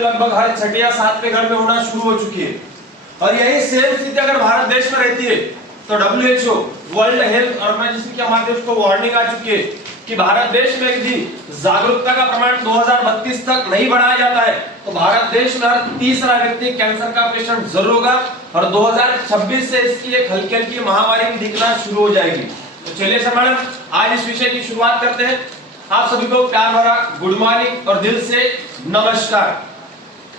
लगभग हर छठे या सातवें घर में होना शुरू हो चुकी है। और यही सेम स्थिति अगर भारत देश में रहती है तो WHO वर्ल्ड हेल्थ ऑर्गेनाइजेशन के माध्यम से वार्निंग आ चुकी है कि भारत देश में यदि जागरूकता का प्रमाण 2032 तक नहीं बढ़ाया जाता है तो भारत देश में हर तीसरा व्यक्ति कैंसर का पेशेंट जरूर होगा और 2026 से इसकी एक हल्की हल्की महामारी भी दिखना शुरू हो जाएगी। तो चलिए सर मैडम आज इस विषय की शुरुआत करते हैं। आप सभी को प्यार भरा गुड मॉर्निंग और दिल से नमस्कार।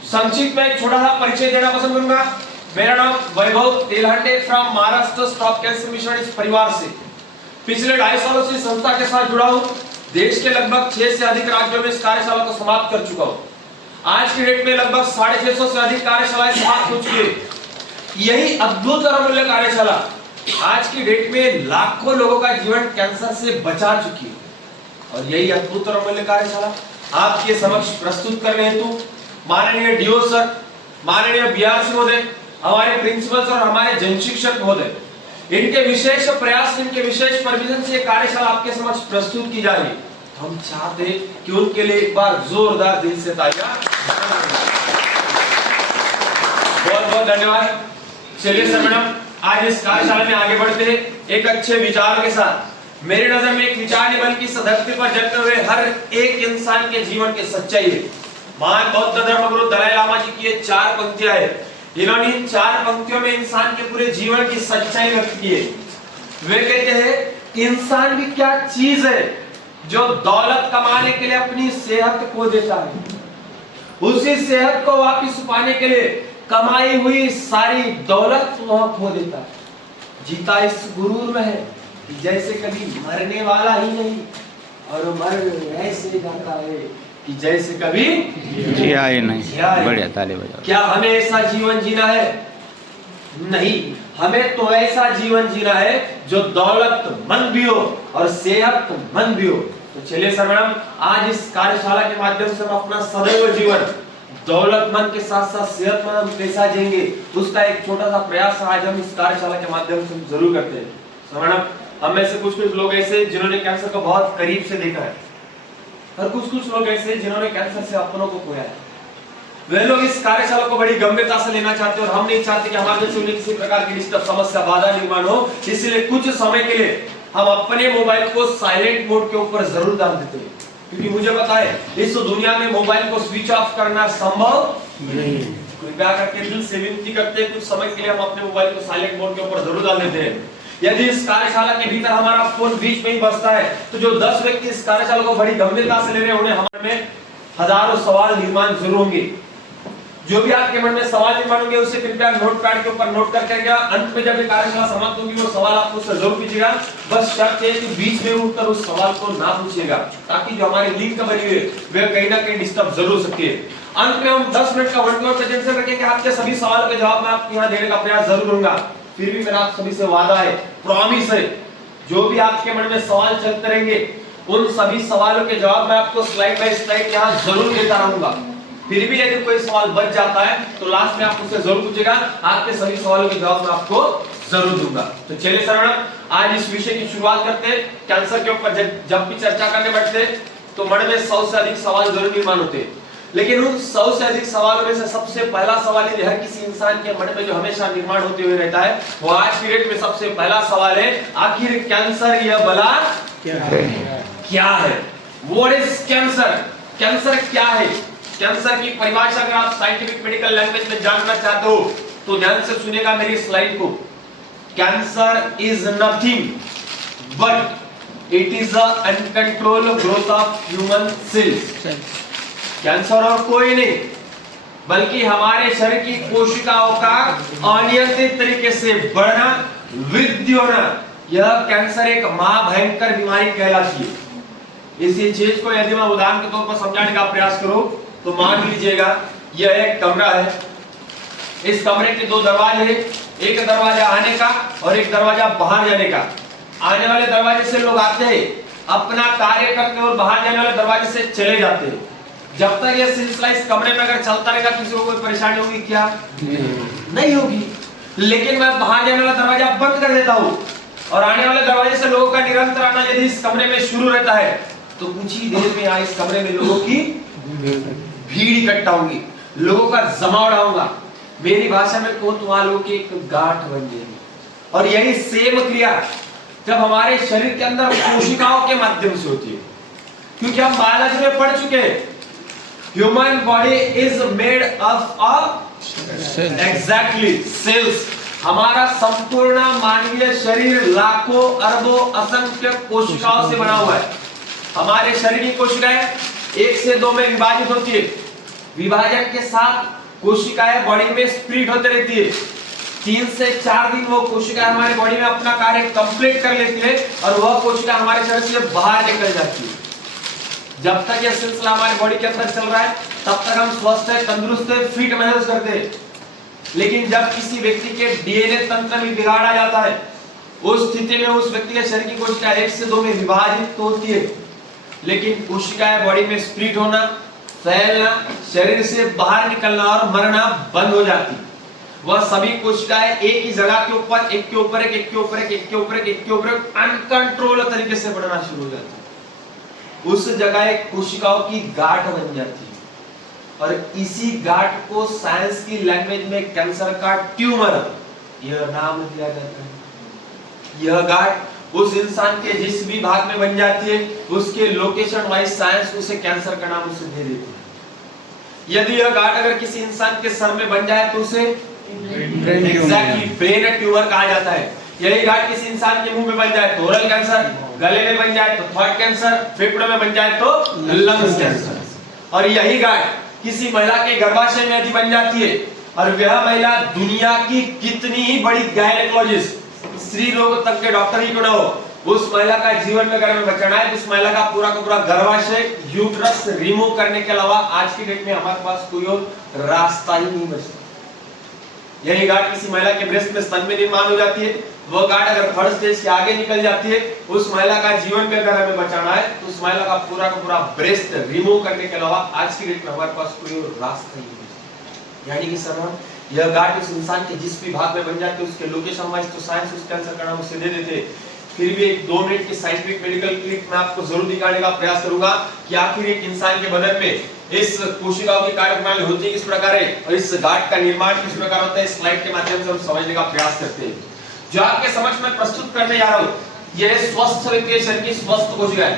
संक्षिप्त में एक छोटा सा परिचय देना पसंद करूंगा। मेरा नाम Vaibhav Telhande from Maharashtra stop cancer mission इस परिवार से पिछले 2.5 सालों से संस्था के साथ जुड़ा हूं। देश के लगभग 6 से अधिक राज्यों में इस कार्यशाला को समाप्त कर चुका हूं। आज की डेट में लगभग 650 से अधिक कार्यशालाएं समाप्त हो चुकी है। यही अद्भुत और अमूल्य कार्यशाला आज की डेट में लाखों लोगों का जीवन कैंसर से बचा चुकी है। और यही अद्भुत और अमूल्य कार्यशाला आपके समक्ष प्रस्तुत करने हेतु माननीय डीओ सर, माननीय BRC महोदय, हमारे प्रिंसिपल्स और हमारे जन शिक्षक महोदय, इनके विशेष प्रयास, इनके विशेष परमिशन से कार्यशाला आपके समक्ष प्रस्तुत की जा रही है। हम चाहते हैं कि उनके लिए एक बार जोरदार दिल से तालियां। बहुत बहुत धन्यवाद। चलिए सर मैडम आज इस कार्यशाला में आगे बढ़ते हैं एक अच्छे विचार के साथ। मेरी नजर में एक विचार नहीं बल्कि इस धरती पर जन्मे हुए हर एक इंसान के जीवन की सच्चाई है। महान बौद्ध धर्मगुरु दलाई लामा जी की ये 4 पंक्तियां है। इन्होंने इन 4 पंक्तियों में इंसान के पूरे जीवन की सच्चाई व्यक्त की है। वे कहते हैं इंसान भी क्या चीज है जो दौलत कमाने के लिए अपनी सेहत खो देता है, उसी सेहत को वापस पाने के लिए कमाई हुई सारी दौलत वह खो देता है। जीता इस गुरूर में है कि जैसे कभी मरने वाला ही नहीं और मर ऐसे जाता है कि जैसे कभी जिया ही नहीं। बढ़िया ताली बजाओ। क्या हमें ऐसा जीवन जीना है? नहीं, हमें तो ऐसा जीवन जीना है जो दौलतमंद भी हो और सेहतमंद भी हो। तो चलिए सर मैडम आज इस कार्यशाला के माध्यम से हम अपना सदैव जीवन दौलतमंद के साथ साथ सेहतमंद हम कैसा जिएंगे उसका एक छोटा सा प्रयास आज हम इस कार्यशाला के माध्यम से जरूर करते हैं। सर मैडम हम में से कुछ लोग ऐसे जिन्होंने कैंसर को बहुत करीब से देखा है और कुछ लोग ऐसे जिन्होंने कैंसर से अपनों को खोया है। वे लोग इस कार्यशाला को बड़ी गंभीरता से लेना चाहते हैं और हम नहीं चाहते कि हमारे से उन्हें किसी प्रकार की डिस्टर्ब समस्या बाधा निर्माण हो। इसलिए कुछ समय के लिए हम अपने मोबाइल को साइलेंट मोड के ऊपर जरूर डाल देते हैं क्योंकि मुझे पता है इस दुनिया में मोबाइल को स्विच ऑफ करना संभव नहीं। कृपया करके दिल से विनती करते हैं कुछ समय के लिए हम अपने मोबाइल को साइलेंट मोड के ऊपर जरूर डाल देते हैं। यदि इस कार्यशाला के भीतर हमारा फोन बीच में ही बजता है तो जो 10 व्यक्ति इस कार्यशाला को बड़ी गंभीरता से ले रहे हैं उन्हें हमारे में हजारों सवाल निर्माण जरूर होंगे। जो भी आपके मन में सवाल निर्माण होंगे उसे कृपया नोटपैड के ऊपर नोट करके रखिएगा। अंत में जब ये कार्यशाला समाप्त होगी वो सवाल आप मुझसे जरूर कीजिएगा। बस शर्त है कि बीच में उठकर उस सवाल को ना पूछिएगा ताकि जो हमारी लिंक बनी हुई है वे कहीं ना कहीं डिस्टर्ब जरूर सकती है। अंत में हम 10 मिनट का वन टू वन प्रेजेंटेशन रखेंगे। आपके सभी सवालों के जवाब मैं आपको यहाँ देने का प्रयास जरूर करूंगा। फिर भी मेरा आप सभी से वादा है, प्रॉमिस है, जो भी आपके मन में सवाल चलते रहेंगे उन सभी सवालों के जवाब मैं आपको स्लाइड बाय स्लाइड यहाँ जरूर देता रहूंगा। फिर भी यदि कोई सवाल बच जाता है तो लास्ट में आप मुझसे जरूर पूछेगा। आपके सभी सवालों के जवाब मैं आपको जरूर दूंगा। तो चलिए सर मैडम आज इस विषय की शुरुआत करते हैं। कैंसर के ऊपर जब भी चर्चा करने बैठते हैं तो मन में 100 से अधिक सवाल जरूर निर्माण होते हैं, लेकिन उन 100 से अधिक सवालों में से सबसे पहला सवाल है हर किसी इंसान के मन में जो हमेशा निर्माण होते हुए रहता है वो आज की डेट में सबसे पहला सवाल है आखिर कैंसर यह बला क्या है? What is cancer? कैंसर क्या है? कैंसर की परिभाषा अगर आप साइंटिफिक मेडिकल लैंग्वेज में जानना चाहते हो तो ध्यान से सुनेगा मेरी स्लाइड को। Cancer is nothing but it is a uncontrolled growth of human cells. Cancer और कोई नहीं बल्कि हमारे शरीर की कोशिकाओं का अनियंत्रित तरीके से बढ़ना, वृद्धि होना, यह कैंसर एक महाभयंकर बीमारी कहलाती है। इसी चीज को यदि मैं उदाहरण के तौर पर समझाने का प्रयास करूं तो मान लीजिएगा यह एक कमरा है। इस कमरे के 2 दरवाजे हैं, एक दरवाजा आने का और एक दरवाजा बाहर जाने का। आने वाले दरवाजे से लोग आते हैं, अपना कार्य करते हैं और बाहर जाने वाले दरवाजे से चले जाते हैं। जब तक ये सिलसिला इस कमरे में अगर चलता रहेगा किसी को कोई परेशानी होगी क्या? नहीं होगी। लेकिन मैं बाहर जाने वाला दरवाजा बंद कर देता हूँ और आने वाले दरवाजे से लोगों का निरंतर आना यदि इस कमरे में शुरू रहता है तो कुछ ही देर में इस कमरे में लोगों की भीड़ इकट्ठा होगी। लोगों का जमाव डालूंगा, मेरी भाषा में कहूं तो वहां लोगों की एक गांठ बन जाएगी। और यही सेम क्रिया जब हमारे शरीर के अंदर कोशिकाओं के माध्यम से होती है, क्योंकि हम बायोलॉजी में पढ़ चुके हैं, human body is made up of exactly cells. हमारा संपूर्ण मानवीय शरीर लाखों अरबों असंख्य कोशिकाओं से बना हुआ है। हमारे शरीर की कोशिकाएं 1 से 2 में विभाजित होती है। विभाजन के साथ कोशिकाएं बॉडी में स्प्लिट होते रहती है। 3 से 4 दिन वो कोशिकाएं हमारी बॉडी में अपना कार्य कंप्लीट कर लेती है और वह कोशिका हमारे शरीर से बाहर निकल जाती है। जब तक यह सिलसिला हमारी बॉडी के अंदर चल रहा है तब तक हम स्वस्थ है, तंदुरुस्त है, फिट महसूस करते हैं। लेकिन जब किसी व्यक्ति के डीएनए तंत्र में बिगाड़ आ जाता है, उस स्थिति में उस व्यक्ति के शरीर की कोशिकाएं 1 से 2 में विभाजित होती है, लेकिन कोशिकाएं बॉडी में स्प्लिट होना, फैलना, शरीर से बाहर निकलना और मरना बंद हो जाती। वह सभी कोशिकाएं एक ही जगह के ऊपर एक के ऊपर एक, एक के ऊपर एक, एक के ऊपर एक, एक के ऊपर एक अनकंट्रोल तरीके से बढ़ना शुरू हो जाती है। उस जगह एक कोशिकाओं की गांठ बन जाती है और इसी गांठ को साइंस की लैंग्वेज में कैंसर का ट्यूमर यह नाम दिया जाता है। यह गांठ उस इंसान के जिस भी भाग में बन जाती है उसके लोकेशन वाइज साइंस उसे कैंसर का नाम उसे दे देती है। यदि यह गांठ अगर किसी इंसान के सर में बन जाए तो उसे एग्जैक्टली ब्रेन ट्यूमर कहा जाता है। यही गांठ किसी इंसान के मुंह में बन जाए तो ओरल कैंसर, गले में बन जाए तो थ्रोट कैंसर, फेफड़े में बन जाए तो लंग्स कैंसर। और यही गांठ किसी महिला के गर्भाशय में यदि बन जाती है और वह महिला दुनिया की कितनी ही बड़ी गायनेकोलॉजिस्ट, स्त्री रोग तक के डॉक्टर ही क्यों ना हो, उस महिला का जीवन में अगर हमें बचाना है तो उस महिला का पूरा गर्भाशय यूट्रस रिमूव करने के अलावा आज की डेट में हमारे पास कोई और रास्ता ही नहीं बचता। यही गांठ किसी महिला के ब्रेस्ट में स्तन में निर्माण हो जाती है, वह गांठ अगर थर्ड स्टेज के आगे निकल जाती है, उस महिला का जीवन में अगर हमें बचाना है तो उस महिला का पूरा ब्रेस्ट रिमूव करने के अलावा आज की डेट में हमारे पास कोई और रास्ता ही नहीं। यानी कि सर यह गांठ उस इंसान के जिस भी भाग में बन जाती है उसके लोकेशन वाइज तो साइंस उस कैंसर का नाम उसे दे देते। फिर भी एक 2 मिनट की साइंटिफिक मेडिकल क्लिप मैं आपको जरूर दिखाने का प्रयास करूंगा कि आखिर एक इंसान के बदन में इस कोशिकाओं की कार्यप्रणाली होती है किस प्रकार है और इस गांठ का निर्माण किस प्रकार होता है। स्लाइड के माध्यम से हम समझने का प्रयास करते हैं। जो आपके समक्ष में प्रस्तुत करने जा रहा हूं यह स्वस्थ व्यक्ति के शरीर की स्वस्थ कोशिका है।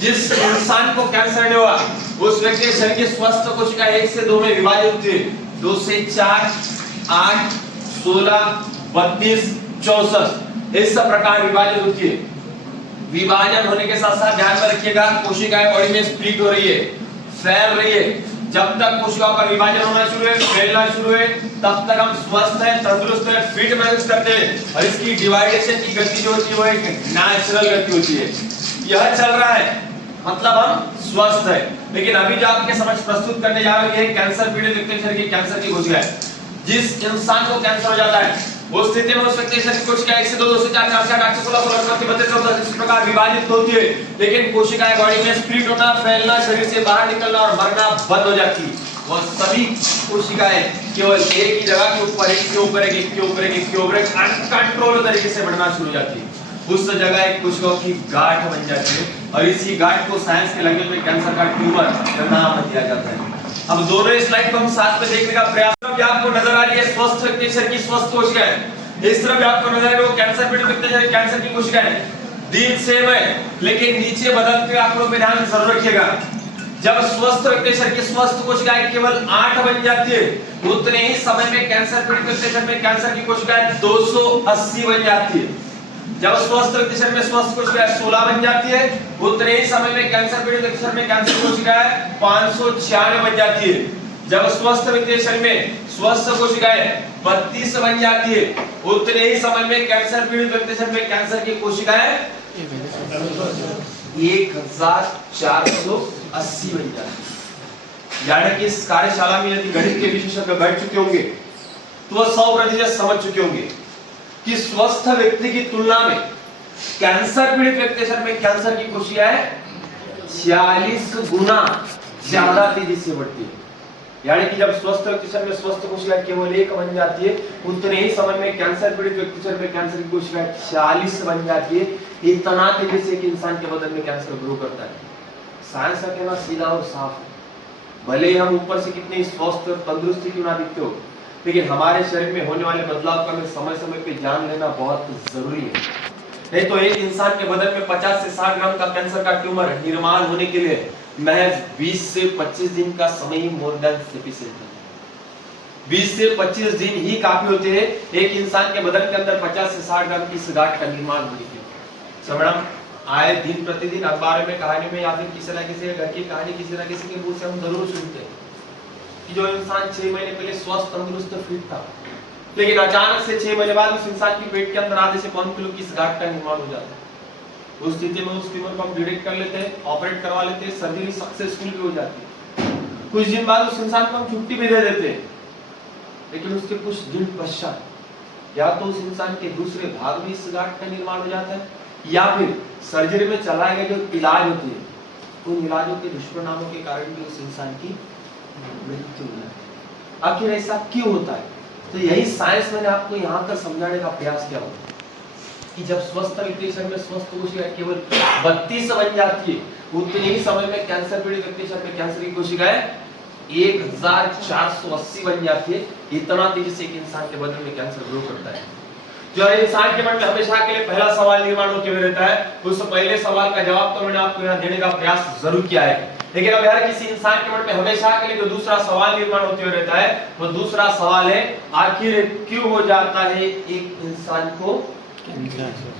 जिस इंसान को कैंसर नहीं हुआ उस व्यक्ति के शरीर की स्वस्थ कोशिका 1 से 2 में विभाजित होती है। 2 से 4, 8, 16, 32, 64 इस प्रकार विभाजित होती है। विभाजन होने के साथ साथ ध्यान में रखिएगा कोशिकाएं बॉडी में स्प्लिट हो रही है, फैल रही है। जब तक कोशिकाओं का विभाजन होना शुरू है, फैलना शुरू है, तब तक हम स्वस्थ हैं, तंदुरुस्त हैं, फिट महसूस करते हैं और इसकी डिवाइडेशन की गति जो होती है वो एक नेचुरल गति होती है। यह चल रहा है मतलब हम स्वस्थ हैं। लेकिन अभी जो आपके समक्ष प्रस्तुत करने जा रहे हैं कैंसर पीड़ित व्यक्ति के शरीर की कैंसर की कोशिका है। जिस इंसान को कैंसर हो जाता है वो स्थिति में उस व्यक्ति के शरीर की कोशिका 1 से 2, 2 से 4, 4 से 8, 8 से 16, 16 से 32, 34 इस प्रकार विभाजित होती है। लेकिन कोशिकाएं बॉडी में स्प्लिट होना, फैलना, शरीर से बाहर निकलना और मरना बंद हो जाती है। वह सभी कोशिकाएं केवल एक ही जगह के ऊपर एक के ऊपर एक, एक के ऊपर एक, एक के ऊपर एक अनकंट्रोल तरीके से बढ़ना शुरू हो जाती है। उस जगह एक कोशिकाओं की गांठ बन जाती है और इसी गांठ को साइंस के लैंग्वेज में कैंसर का ट्यूमर का नाम दिया जाता है। अब दोनों स्लाइड को हम साथ में देखने का प्रयास करेंगे। आपको नजर आ रही है स्वस्थ व्यक्ति के शरीर की स्वस्थ कोशिका है। इस तरफ आपको नजर आ रही है वो कैंसर पीड़ित व्यक्ति के शरीर कैंसर की कोशिका है। दिन सेम है लेकिन नीचे बदलते आंकड़ों पे ध्यान जरूर रखिएगा। जब स्वस्थ व्यक्ति के शरीर की स्वस्थ कोशिकाएं केवल 8 बन जाती है उतने ही समय में कैंसर पीड़ित व्यक्ति के शरीर में कैंसर की कोशिकाएं 280 बन जाती है। जब स्वस्थ व्यक्ति शरीर में स्वस्थ कोशिकाएं 16 बन जाती है उतने ही समय में कैंसर पीड़ित व्यक्ति शरीर में कैंसर कोशिकाएं 596 बन जाती है। जब स्वस्थ व्यक्ति शरीर में स्वस्थ कोशिकाएं 32 बन जाती है उतने ही समय में कैंसर पीड़ित व्यक्ति शरीर में कैंसर की कोशिकाएं 1480 बन जाती है। यानी कि इस कार्यशाला में यदि गणित के विशेषज्ञ बैठ चुके होंगे तो वह 100% समझ चुके होंगे कि स्वस्थ व्यक्ति की तुलना में कैंसर पीड़ित व्यक्ति शरीर में कैंसर की कोशिकाएं 40 गुना ज्यादा तेजी से बढ़ती है। यानी कि जब स्वस्थ व्यक्ति शरीर में स्वस्थ कोशिकाएं केवल 1 बन जाती है उतने ही समय में कैंसर पीड़ित व्यक्ति शरीर में कैंसर की कोशिकाएं 40 बन जाती है। इतना तेजी से कि इंसान के बदन में कैंसर ग्रो करता है। साइंस का कहना सीधा और साफ है भले ही हम ऊपर से कितने स्वस्थ और तंदुरुस्त क्यों ना दिखते हो, लेकिन हमारे शरीर में होने वाले बदलाव का हमें समय समय पे जान लेना बहुत जरूरी है। नहीं तो एक इंसान के बदन में 50 से 60 ग्राम का कैंसर का ट्यूमर निर्माण होने के लिए महज 20 से 25 दिन का समय ही मोर देन सफिशिएंट है। 20 से 25 दिन ही काफी होते हैं एक इंसान के बदन के अंदर 50 से 60 ग्राम की इस गांठ का निर्माण होने के लिए। सो मैडम, आए दिन प्रतिदिन अखबार में, कहानी में या फिर किसी न किसी घर की कहानी किसी न किसी के मुंह से हम जरूर सुनते हैं कि जो इंसान 6 महीने पहले स्वस्थ तंदुरुस्त फिट था, लेकिन अचानक से 6 महीने बाद उस इंसान की पेट के अंदर आधे से 5 किलो की इस गांठ का निर्माण हो जाता है। उस स्थिति में उस ट्यूमर को हम डिटेक्ट कर लेते हैं, ऑपरेट करवा लेते हैं, सर्जरी सक्सेसफुल भी हो जाती है। कुछ दिन बाद उस इंसान को हम छुट्टी भी दे देते हैं, लेकिन उसके कुछ दिन पश्चात या तो उस इंसान के दूसरे भाग में इस गांठ का निर्माण हो जाता है, या फिर सर्जरी में चलाए गए जो इलाज होते हैं उन इलाजों के दुष्परिणामों के कारण भी उस इंसान की मृत्यु हो जाती है। आखिर ऐसा क्यों होता है? तो यही साइंस मैंने आपको यहाँ कर समझाने का प्रयास किया होगा कि जब स्वस्थ व्यक्ति शरीर में स्वस्थ कोशिका केवल 32 बन जाती है, उतने ही समय में कैंसर पीड़ित व्यक्ति शरीर में कैंसर की कोशिकाएं 1480 बन जाती है। इतना तेजी से एक इंसान के बदन में कैंसर ग्रो करता है। जो इंसान के मन में हमेशा के लिए पहला सवाल निर्माण होते हुए रहता है, उस पहले सवाल का जवाब तो मैंने आपको यहाँ देने का प्रयास जरूर किया है, लेकिन अब हर किसी इंसान के मन में हमेशा के लिए जो दूसरा सवाल निर्माण होते हुए रहता है वो दूसरा सवाल है, आखिर क्यों हो जाता है एक इंसान को कैंसर?